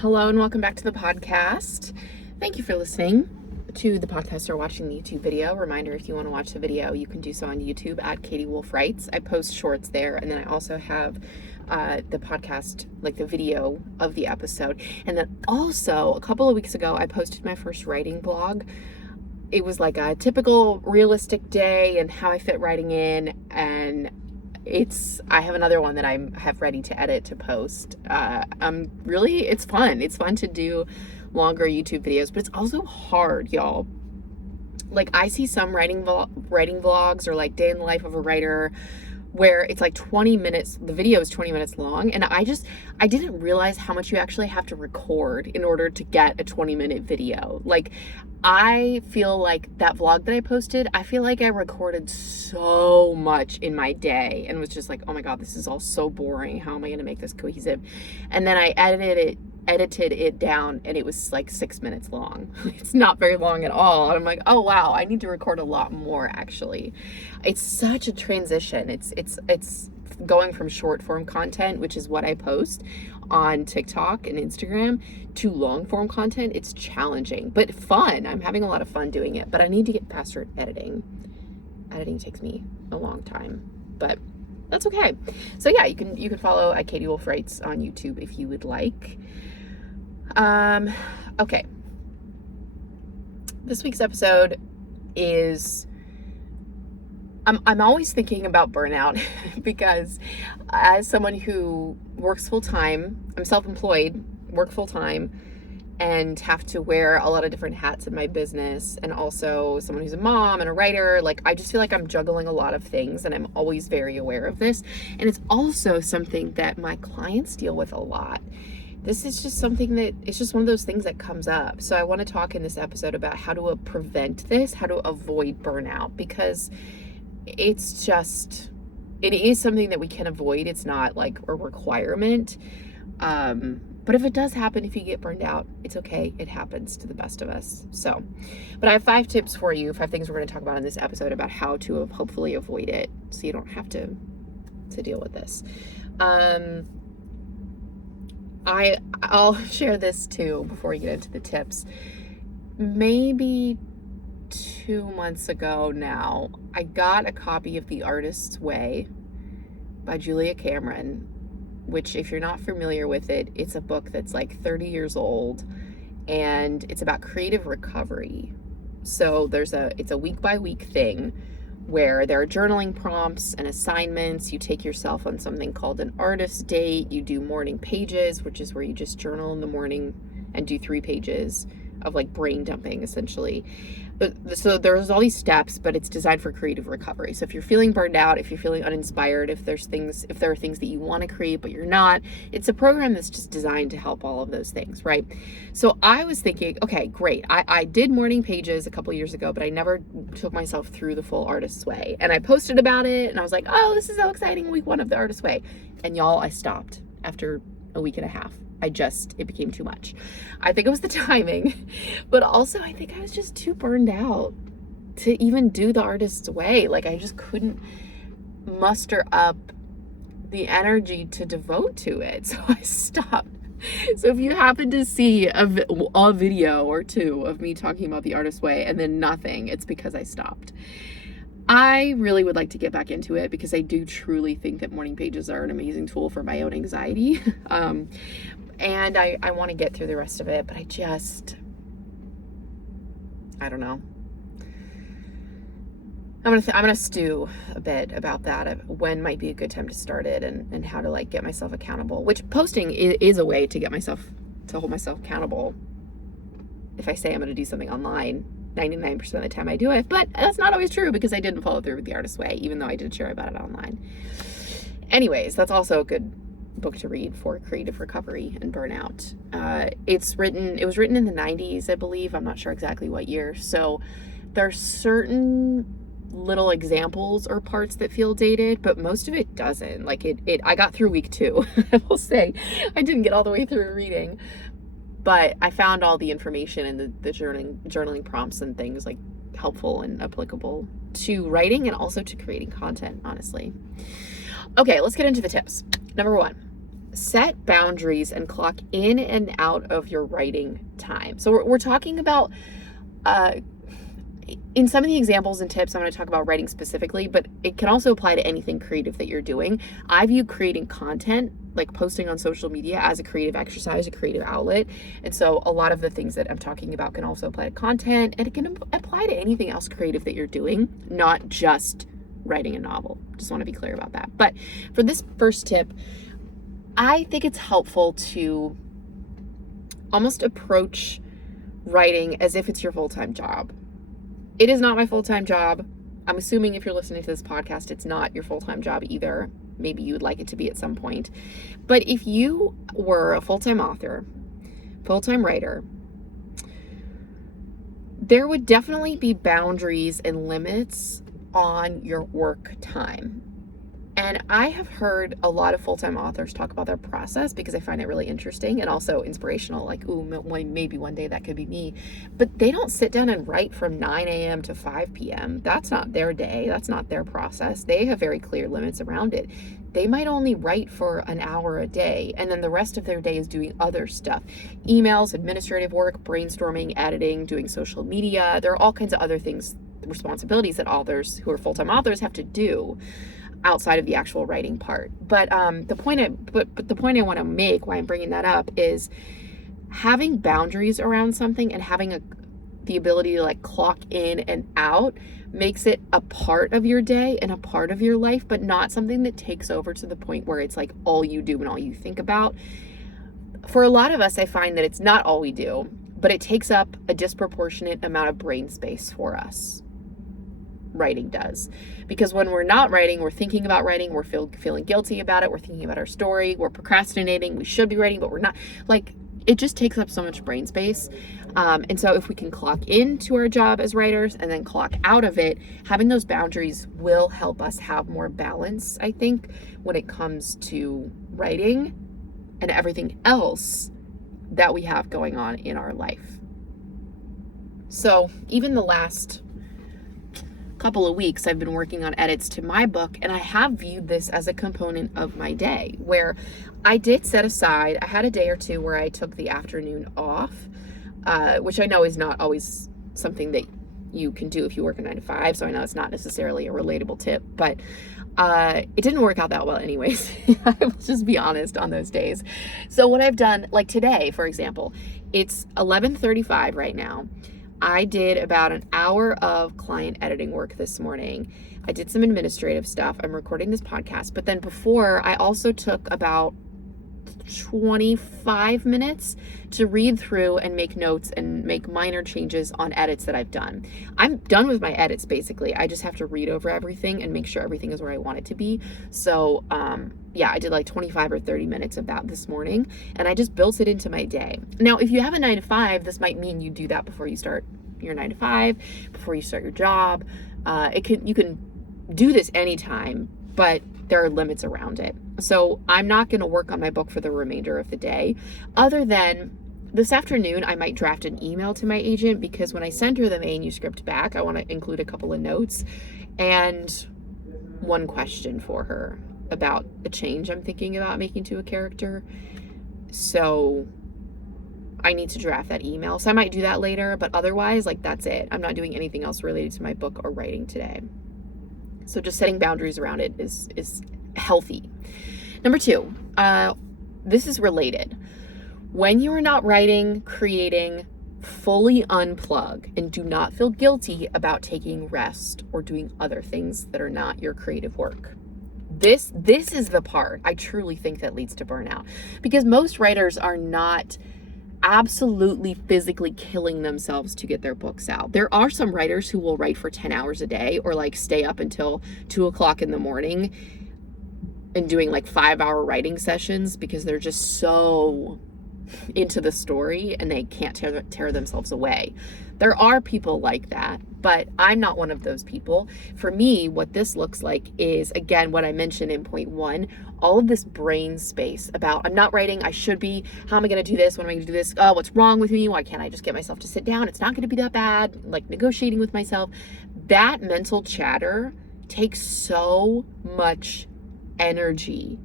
Hello and welcome back to the podcast. Thank you for listening to the podcast or watching the YouTube video. Reminder, if you want to watch the video, you can do so on YouTube at Katie Wolf Writes. I post shorts there, and then I also have the podcast, like the video of the episode. And then also, a couple of weeks ago, I posted my first writing blog. It was like a typical realistic day and how I fit writing in, and I have another one that I have ready to edit to post. It's fun. It's fun to do longer YouTube videos, but it's also hard, y'all. Like, I see some writing vlogs or like day in the life of a writer where it's like 20 minutes, the video is 20 minutes long. And I didn't realize how much you actually have to record in order to get a 20-minute video. Like, I feel like that vlog that I posted, I feel like I recorded so much in my day and was just like, oh my God, this is all so boring. How am I going to make this cohesive? And then I edited it down, and it was like 6 minutes long. It's not very long at all. And I'm like, oh wow, I need to record a lot more actually. It's such a transition. It's going from short form content, which is what I post on TikTok and Instagram, to long form content. It's challenging, but fun. I'm having a lot of fun doing it, but I need to get faster at editing. Editing takes me a long time, but that's okay. So yeah, you can follow at Katie Wolf Writes on YouTube if you would like. Okay. This week's episode is, I'm always thinking about burnout because as someone who works full time, I'm self-employed, work full time, and have to wear a lot of different hats in my business, and also someone who's a mom and a writer. Like, I just feel like I'm juggling a lot of things, and I'm always very aware of this. And it's also something that my clients deal with a lot. This is just something that, it's just one of those things that comes up. So I want to talk in this episode about how to prevent this, how to avoid burnout, because it is something that we can avoid. It's not like a requirement. But if it does happen, if you get burned out, it's okay. It happens to the best of us. So, but I have 5 tips for you, 5 things we're going to talk about in this episode about how to hopefully avoid it, so you don't have to deal with this. I'll share this too before we get into the tips. Maybe 2 months ago now, I got a copy of The Artist's Way by Julia Cameron, which, if you're not familiar with it, it's a book that's like 30 years old, and it's about creative recovery. So it's a week by week thing where there are journaling prompts and assignments. You take yourself on something called an artist date. You do morning pages, which is where you just journal in the morning and do 3 pages of like brain dumping, essentially. So there's all these steps, but it's designed for creative recovery. So if you're feeling burned out, if you're feeling uninspired, if there are things that you want to create but you're not, it's a program that's just designed to help all of those things, right? So I was thinking, okay, great. I did morning pages a couple years ago, but I never took myself through the full Artist's Way. And I posted about it, and I was like, oh, this is so exciting, week 1 of the Artist's Way. And y'all, I stopped after a week and a half. It became too much. I think it was the timing, but also I think I was just too burned out to even do the Artist's Way. Like, I just couldn't muster up the energy to devote to it. So I stopped. So if you happen to see a video or 2 of me talking about the Artist's Way and then nothing, it's because I stopped. I really would like to get back into it because I do truly think that morning pages are an amazing tool for my own anxiety. And I want to get through the rest of it, but I don't know. I'm gonna stew a bit about that, when might be a good time to start it, and how to like get myself accountable, which posting is a way to hold myself accountable. If I say I'm going to do something online, 99% of the time I do it, but that's not always true because I didn't follow through with the Artist's Way, even though I did share about it online. Anyways, that's also a good book to read for creative recovery and burnout. It was written in the 90s, I believe. I'm not sure exactly what year. So there's certain little examples or parts that feel dated, but most of it doesn't. Like I got through week 2. I will say I didn't get all the way through reading, but I found all the information and the journaling prompts and things like helpful and applicable to writing and also to creating content, honestly. Okay, let's get into the tips. Number 1, set boundaries and clock in and out of your writing time. So we're talking about, in some of the examples and tips, I'm going to talk about writing specifically, but it can also apply to anything creative that you're doing. I view creating content, like posting on social media, as a creative exercise, a creative outlet. And so a lot of the things that I'm talking about can also apply to content, and it can apply to anything else creative that you're doing, not just writing a novel. Just want to be clear about that. But for this first tip, I think it's helpful to almost approach writing as if it's your full-time job. It is not my full-time job. I'm assuming if you're listening to this podcast, it's not your full-time job either. Maybe you would like it to be at some point. But if you were a full-time author, full-time writer, there would definitely be boundaries and limits on your work time. And I have heard a lot of full-time authors talk about their process because I find it really interesting and also inspirational. Like, ooh, maybe one day that could be me. But they don't sit down and write from 9 a.m. to 5 p.m. That's not their day. That's not their process. They have very clear limits around it. They might only write for an hour a day, and then the rest of their day is doing other stuff. Emails, administrative work, brainstorming, editing, doing social media. There are all kinds of other things, responsibilities that authors who are full-time authors have to do outside of the actual writing part. But the point I want to make, why I'm bringing that up, is having boundaries around something and having the ability to like clock in and out makes it a part of your day and a part of your life, but not something that takes over to the point where it's like all you do and all you think about. For a lot of us, I find that it's not all we do, but it takes up a disproportionate amount of brain space for us. Writing does, because when we're not writing, we're thinking about writing, we're feeling guilty about it, we're thinking about our story, we're procrastinating, we should be writing, but we're not. Like, it just takes up so much brain space. And so if we can clock into our job as writers and then clock out of it, having those boundaries will help us have more balance, I think, when it comes to writing and everything else that we have going on in our life. So even the last couple of weeks, I've been working on edits to my book, and I have viewed this as a component of my day where I did set aside, I had a day or two where I took the afternoon off, which I know is not always something that you can do if you work a 9 to 5. So I know it's not necessarily a relatable tip, but it didn't work out that well anyways. I will just be honest on those days. So what I've done, like today, for example, it's 11:35 right now. I did about an hour of client editing work this morning. I did some administrative stuff. I'm recording this podcast. But then before, I also took about 25 minutes to read through and make notes and make minor changes on edits that I've done. I'm done with my edits, basically. I just have to read over everything and make sure everything is where I want it to be. So, yeah, I did like 25 or 30 minutes of that this morning, and I just built it into my day. Now, if you have a 9 to 5, this might mean you do that before you start your 9 to 5, before you start your job. You can do this anytime, but there are limits around it. So I'm not going to work on my book for the remainder of the day, other than this afternoon, I might draft an email to my agent, because when I send her the manuscript back, I want to include a couple of notes and one question for her about a change I'm thinking about making to a character. So I need to draft that email. So I might do that later, but otherwise, like, that's it. I'm not doing anything else related to my book or writing today. So just setting boundaries around it is healthy. Number 2, this is related. When you are not writing, creating, fully unplug and do not feel guilty about taking rest or doing other things that are not your creative work. This is the part I truly think that leads to burnout, because most writers are not absolutely physically killing themselves to get their books out. There are some writers who will write for 10 hours a day, or like stay up until 2:00 in the morning and doing like 5-hour writing sessions because they're just so into the story and they can't tear themselves away. There are people like that, but I'm not one of those people. For me, what this looks like is, again, what I mentioned in point 1, all of this brain space about, I'm not writing, I should be, how am I going to do this, when am I going to do this, oh, what's wrong with me, why can't I just get myself to sit down, it's not going to be that bad, like negotiating with myself. That mental chatter takes so much energy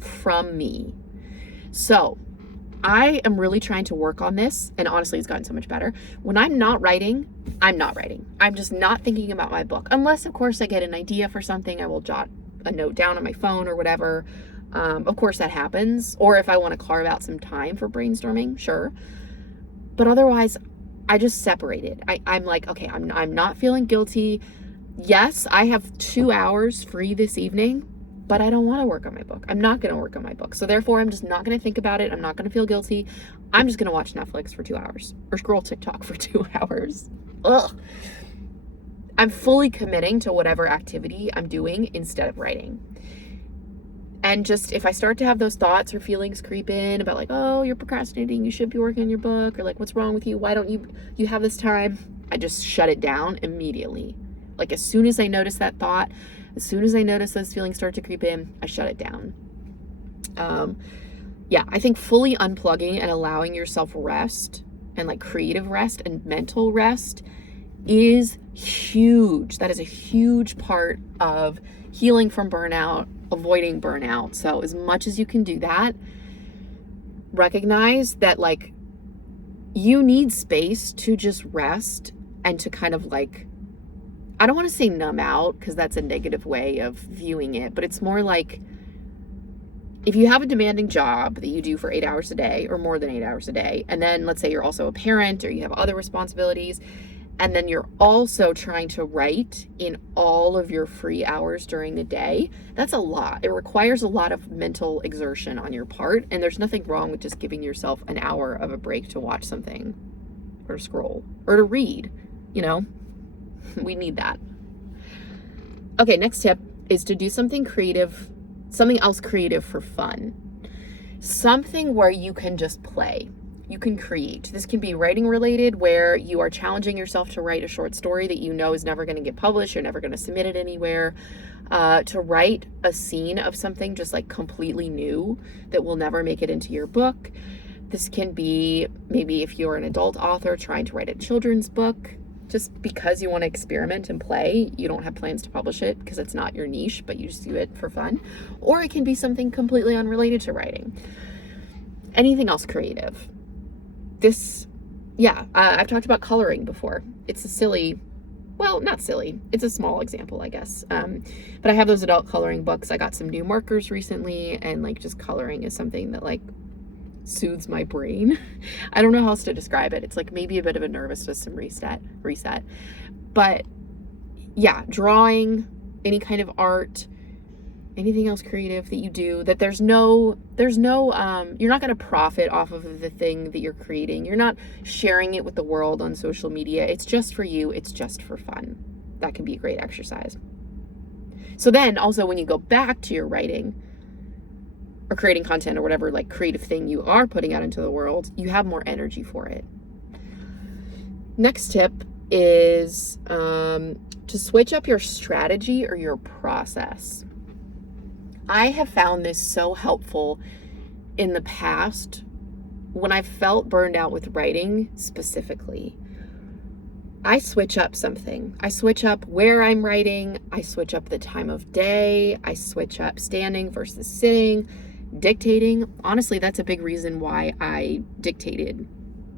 from me So I am really trying to work on this, and honestly, it's gotten so much better. When I'm not writing, I'm not writing. I'm just not thinking about my book. Unless, of course, I get an idea for something, I will jot a note down on my phone or whatever. Of course, that happens. Or if I want to carve out some time for brainstorming, sure. But otherwise, I just separate it. I'm like, okay, I'm not feeling guilty. Yes, I have 2 hours free this evening, but I don't want to work on my book. I'm not going to work on my book. So therefore, I'm just not going to think about it. I'm not going to feel guilty. I'm just going to watch Netflix for 2 hours or scroll TikTok for 2 hours. Ugh. I'm fully committing to whatever activity I'm doing instead of writing. And just if I start to have those thoughts or feelings creep in about like, oh, you're procrastinating, you should be working on your book, or like, what's wrong with you? Why don't you have this time? I just shut it down immediately. Like as soon as I notice that thought, as soon as I notice those feelings start to creep in, I shut it down. Yeah, I think fully unplugging and allowing yourself rest and like creative rest and mental rest is huge. That is a huge part of healing from burnout, avoiding burnout. So as much as you can do that, recognize that like you need space to just rest and to kind of like, I don't want to say numb out because that's a negative way of viewing it, but it's more like if you have a demanding job that you do for 8 hours a day or more than 8 hours a day, and then let's say you're also a parent or you have other responsibilities, and then you're also trying to write in all of your free hours during the day, that's a lot. It requires a lot of mental exertion on your part, and there's nothing wrong with just giving yourself an hour of a break to watch something or scroll or to read, you know? We need that. Okay, next tip is to do something creative, something else creative for fun. Something where you can just play. You can create. This can be writing related, where you are challenging yourself to write a short story that you know is never going to get published. You're never going to submit it anywhere. To write a scene of something just like completely new that will never make it into your book. This can be maybe if you're an adult author trying to write a children's book, just because you want to experiment and play. You don't have plans to publish it because it's not your niche, but you just do it for fun. Or it can be something completely unrelated to writing. Anything else creative. I've talked about coloring before. It's a silly, well, not silly. It's a small example, I guess. But I have those adult coloring books. I got some new markers recently, and like just coloring is something that like soothes my brain. I don't know how else to describe it. It's like maybe a bit of a nervous system reset. But yeah, drawing, any kind of art, anything else creative that you do, that there's no you're not going to profit off of the thing that you're creating. You're not sharing it with the world on social media. It's just for you. It's just for fun. That can be a great exercise. So then also when you go back to your writing or creating content or whatever like creative thing you are putting out into the world, you have more energy for it. Next tip is to switch up your strategy or your process. I have found this so helpful in the past when I've felt burned out with writing specifically. I switch up something. I switch up where I'm writing. I switch up the time of day. I switch up standing versus sitting, dictating. Honestly, that's a big reason why I dictated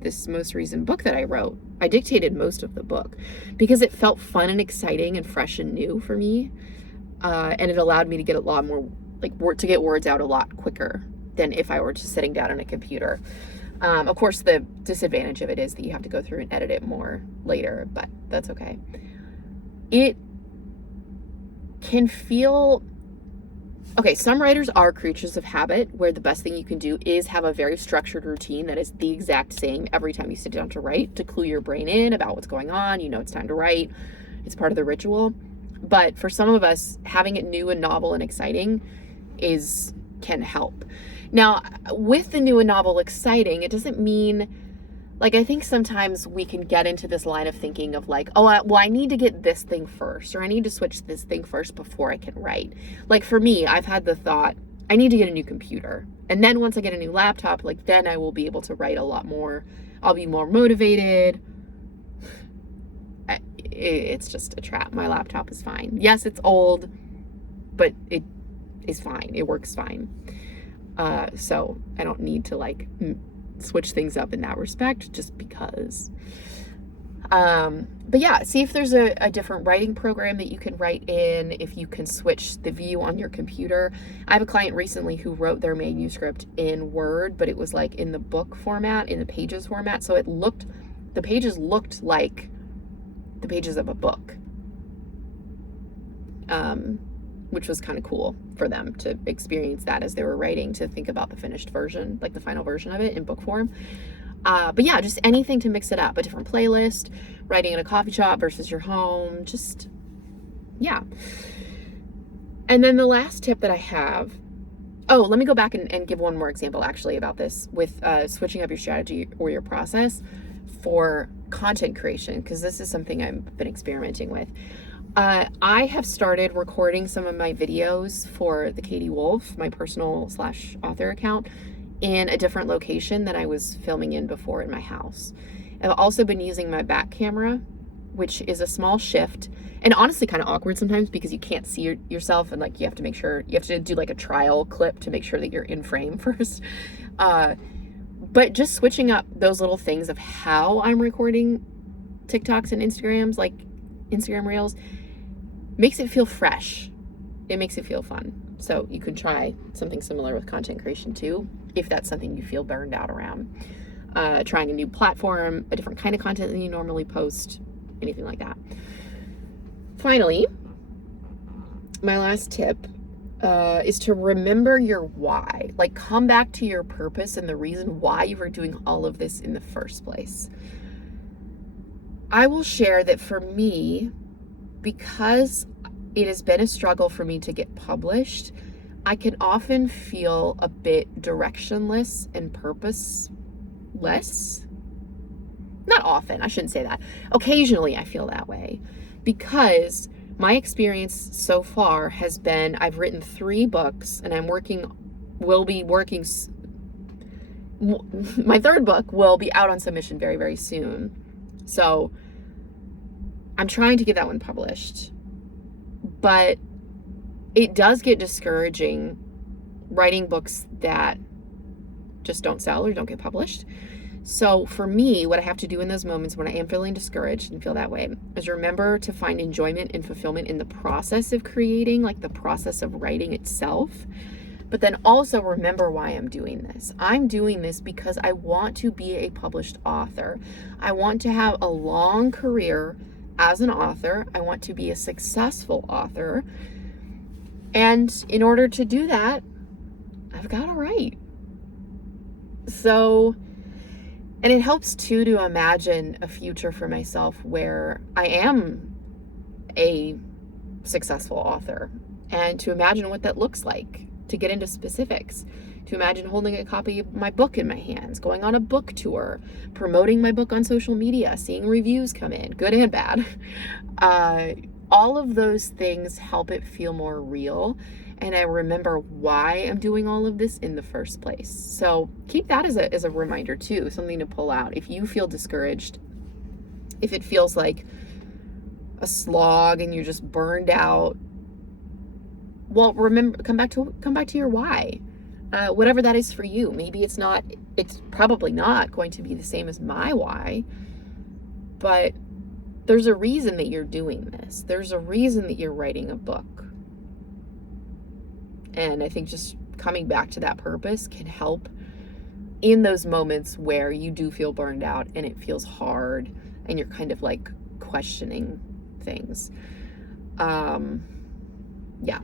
this most recent book that I wrote. I dictated most of the book because it felt fun and exciting and fresh and new for me. And it allowed me to get a lot more, to get words out a lot quicker than if I were just sitting down on a computer. Of course, the disadvantage of it is that you have to go through and edit it more later, but that's okay. It can feel... Okay, some writers are creatures of habit, where the best thing you can do is have a very structured routine that is the exact same every time you sit down to write, to clue your brain in about what's going on. You know it's time to write. It's part of the ritual. But for some of us, having it new and novel and exciting can help. Now, with the new and novel exciting, it doesn't mean, I think sometimes we can get into this line of thinking of I need to get this thing first, or I need to switch this thing first before I can write. For me, I've had the thought, I need to get a new computer. And then once I get a new laptop, then I will be able to write a lot more. I'll be more motivated. It's just a trap. My laptop is fine. Yes, it's old, but it is fine. It works fine. So I don't need to like switch things up in that respect just because. But yeah, see if there's a different writing program that you can write in, if you can switch the view on your computer. I have a client recently who wrote their manuscript in Word, but it was like in the book format, in the pages format. So the pages looked like the pages of a book, which was kind of cool for them to experience that as they were writing, to think about the finished version, like the final version of it in book form. But yeah, just anything to mix it up, a different playlist, writing in a coffee shop versus your home, just, yeah. And then the last tip that I have, let me go back and give one more example actually about this with switching up your strategy or your process for content creation, because this is something I've been experimenting with. I have started recording some of my videos for the Katie Wolf, my personal /author account, in a different location than I was filming in before in my house. I've also been using my back camera, which is a small shift and honestly kind of awkward sometimes because you can't see yourself, and like you have to do like a trial clip to make sure that you're in frame first. But just switching up those little things of how I'm recording TikToks and Instagrams, like Instagram Reels, makes it feel fresh. It makes it feel fun. So you could try something similar with content creation too, if that's something you feel burned out around. Trying a new platform, a different kind of content than you normally post, anything like that. Finally, my last tip is to remember your why. Like, come back to your purpose and the reason why you were doing all of this in the first place. I will share that for me, because it has been a struggle for me to get published, I can often feel a bit directionless and purposeless. Not often, I shouldn't say that. Occasionally I feel that way because my experience so far has been I've written 3 books and will be working. My 3rd book will be out on submission very, very soon. So I'm trying to get that one published. But it does get discouraging writing books that just don't sell or don't get published. So for me, what I have to do in those moments when I am feeling discouraged and feel that way is remember to find enjoyment and fulfillment in the process of creating, like the process of writing itself. But then also remember why I'm doing this. I'm doing this because I want to be a published author. I want to have a long career as an author. I want to be a successful author. And in order to do that, I've got to write. So, and it helps too to imagine a future for myself where I am a successful author, and to imagine what that looks like, to get into specifics, to imagine holding a copy of my book in my hands, going on a book tour, promoting my book on social media, seeing reviews come in, good and bad. All of those things help it feel more real, and I remember why I'm doing all of this in the first place. So keep that as a reminder too, something to pull out. If you feel discouraged, if it feels like a slog and you're just burned out, well, remember, come back to your why. Whatever that is for you. Maybe it's probably not going to be the same as my why, but there's a reason that you're doing this. There's a reason that you're writing a book. And I think just coming back to that purpose can help in those moments where you do feel burned out and it feels hard and you're kind of like questioning things. Yeah.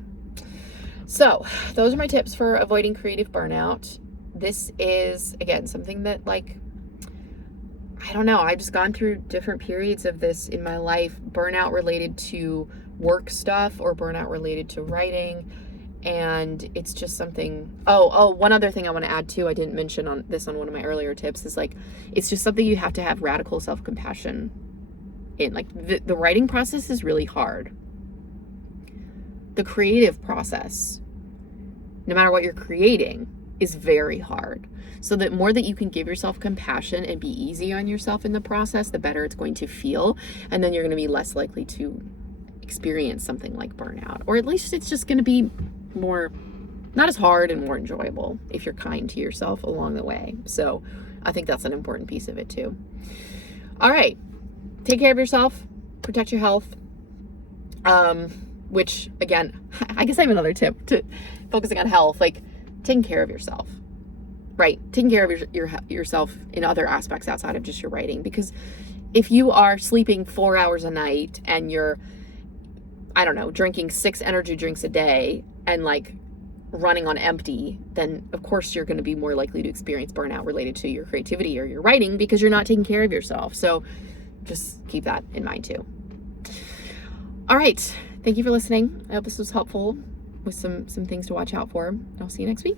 So those are my tips for avoiding creative burnout. This is, again, something that, like, I don't know, I've just gone through different periods of this in my life, burnout related to work stuff or burnout related to writing. And it's just something, one other thing I want to add too, I didn't mention on one of my earlier tips, is like, it's just something you have to have radical self-compassion in. Like, the writing process is really hard. The creative process, no matter what you're creating, is very hard. So the more that you can give yourself compassion and be easy on yourself in the process, the better it's going to feel. And then you're going to be less likely to experience something like burnout, or at least it's just going to be more not as hard and more enjoyable if you're kind to yourself along the way. So I think that's an important piece of it too. All right. Take care of yourself, protect your health. Which again, I guess I have another tip to focusing on health, like taking care of yourself, right? Taking care of yourself in other aspects outside of just your writing. Because if you are sleeping 4 hours a night and you're, I don't know, drinking 6 energy drinks a day and like running on empty, then of course you're going to be more likely to experience burnout related to your creativity or your writing because you're not taking care of yourself. So just keep that in mind too. All right. Thank you for listening. I hope this was helpful with some things to watch out for. I'll see you next week.